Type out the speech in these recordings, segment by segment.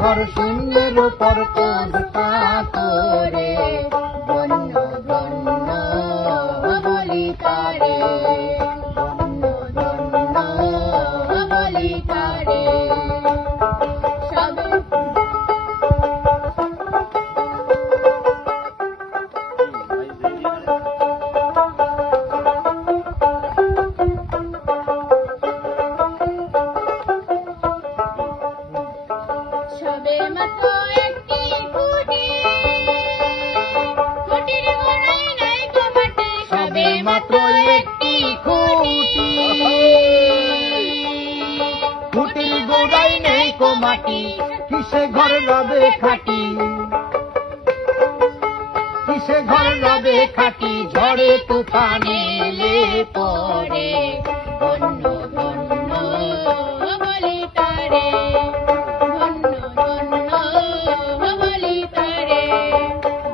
ঘর শূন্যের উপর পোঁদতা করে ধন্য ধন্য বলি তারে ধন্য ধন্য বলি তারে সবে মাত্র একটি খুঁটি খুঁটির গোড়ায় নাই তো মাটি সবে মাত্র একটি খুঁটি খুঁটির গোড়ায় নেই কো মাটি কিসে ঘর রবে খাটি কিসে ঘর রবে খাটি ঝড়ে তুফানে এলে পড়ে ধন্য ধন্য বলি তারে ধন্য ধন্য বলি তারে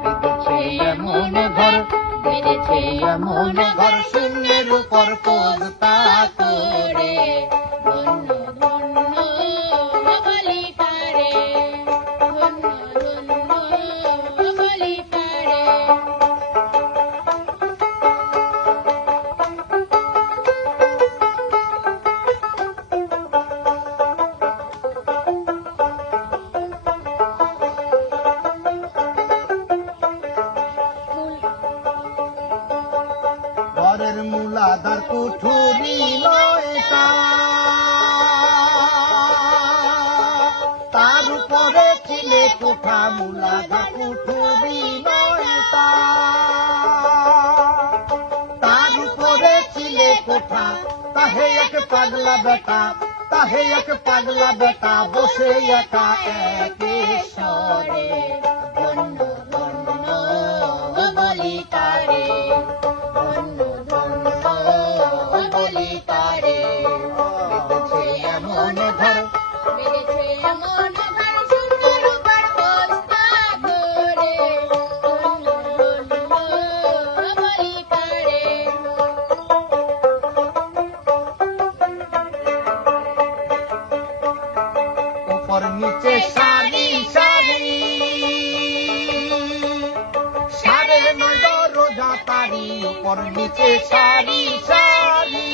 বেঁধেছে এমন ঘর বেঁধেছে এমন ঘর শূন্যের উপর পোঁদতা করে ধন্য ধন্য বলি তারে ধন্য ধন্য বলি তারে ঘরের মূলাধার কুঠুরি নয়টা তার উপরে ছিলে কোঠা মূলাধার কুঠুরি নয়টা তার উপরে ছিলে কোঠা তাহে এক পাগলা বেটা তাহে এক পাগলা বেটা বসে একা একেশ্বরে ধন্য ধন্য বলি তারে ধন্য ধন্য বলি তারে বেঁধেছে এমন ঘর বেঁধেছে এমন ঘর সুন্দর উপর পোঁদতা করে ধন্য ধন্য বলি তারে উপর নিচে সারি সারি সারে নয় দরজা তারি উপর নিচে সারি সারি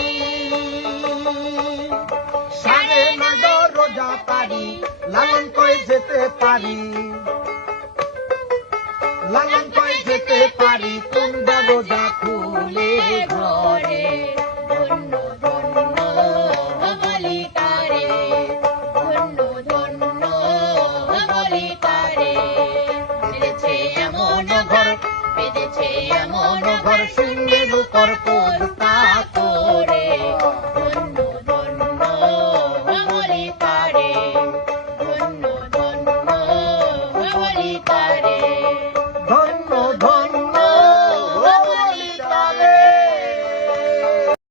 সারে নয় দরজা তারি লালন কই যেতে পারি লালন কই যেতে পারি কোন দরজা খুলে ঘরে ধন্য ধন্য বলি তারে ধন্য ধন্য বলি তারে বেঁধেছে এমন ঘর বেঁধেছে এমন ঘর শূন্যের উপর পোঁদতা করে ধন্য ধন্য বলি তারে ধন্য ধন্য বলি তারে